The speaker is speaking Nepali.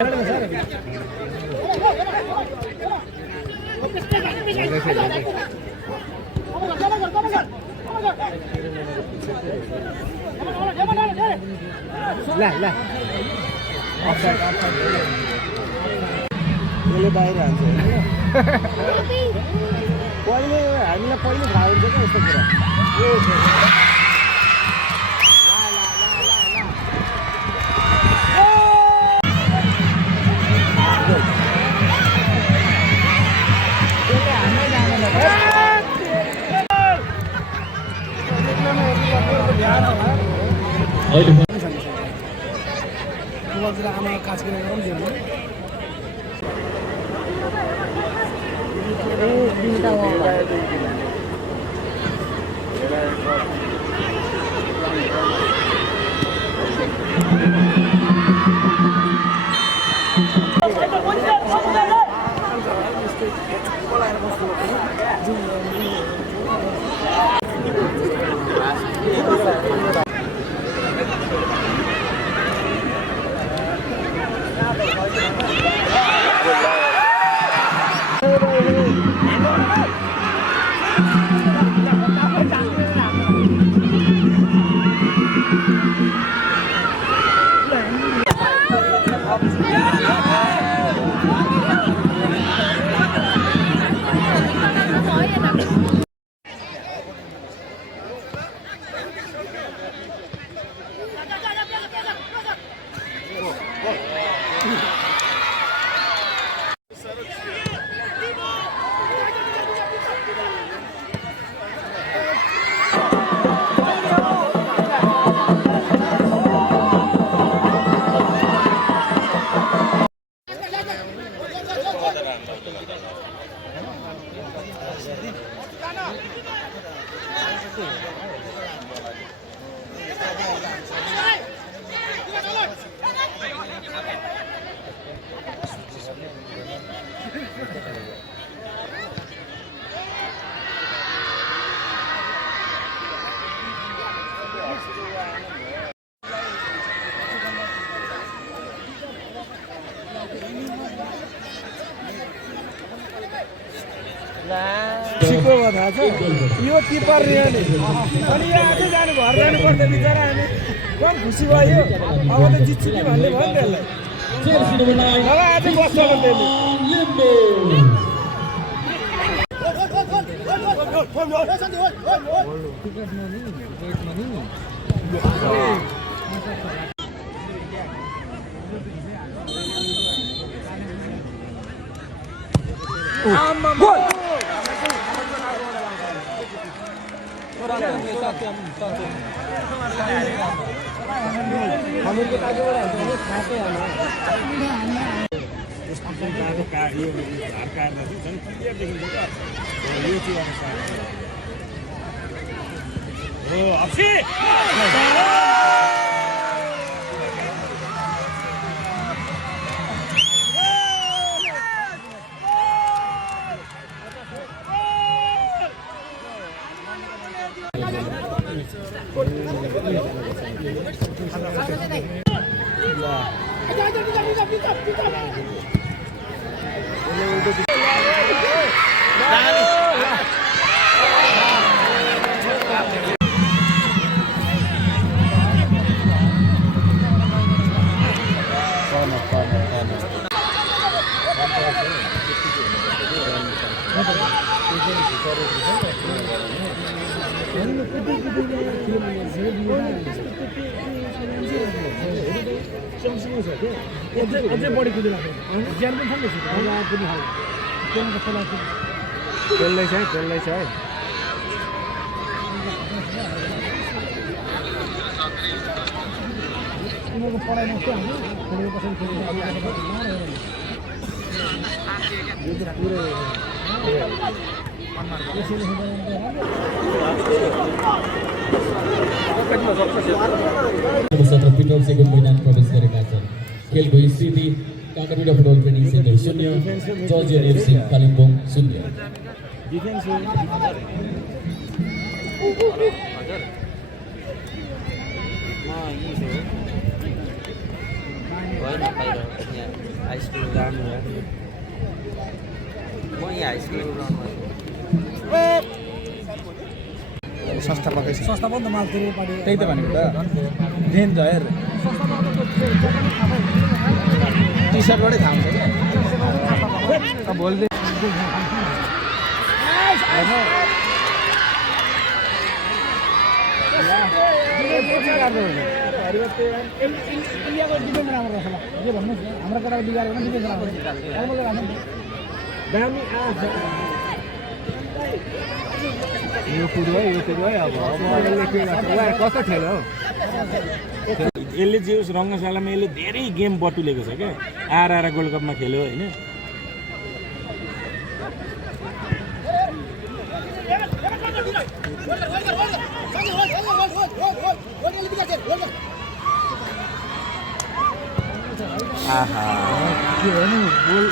यसले बाहिर हान्छ पहिले हामीलाई पहिले थाहा हुन्छ क्या यस्तो कुरा आमा काज गरेर यो किपर अनि यो आजै जानु घर जानु पर्छ बिचरा हामी कम खुसी भयो अब त जित्छु कि भन्ने भयो नि त्यसलाई अब आज बस्छ भन्दै गोल अझै बढी कुदिरहेको ज्यान पनि छ खेल्दैछ है तिमीहरूको पढाइमा के हुन्छ खेलेको कसरी सत्र पिटल सेकेन्ड मैदान प्रवेश गरेका छन् खेलको स्थिति Kakrabita football training centre 0 Georgian FC Kalimpong 0 defence होइन बाहिर यहाँ हाई स्कुल जानु यार। म यहाँ हाई स्कुल ग्राउन्डमा सस्ता पक्कै छ। सस्ता पनि त माल तिर्नु पर्यो। त्यही त भनेको त रेन्ज हो हेर टी सर्टबाटै थाहा हुन्छ क्या भोलि इन्डियाको डिफेन्स राम्रो रहेछ ल के भन्नुहोस् न हाम्रो केटाको बिगारेको पनि डिफेन्स राम्रो दामी यो कुरो है अब यसले के गर्छ उसलाई कस्तो खेल्यो हौ यसले जे होस् रङ्गशालामा यसले धेरै गेम बटुलेको छ क्या आएर गोल्ड कपमा खेल्यो होइन आहा के भन्नु गोल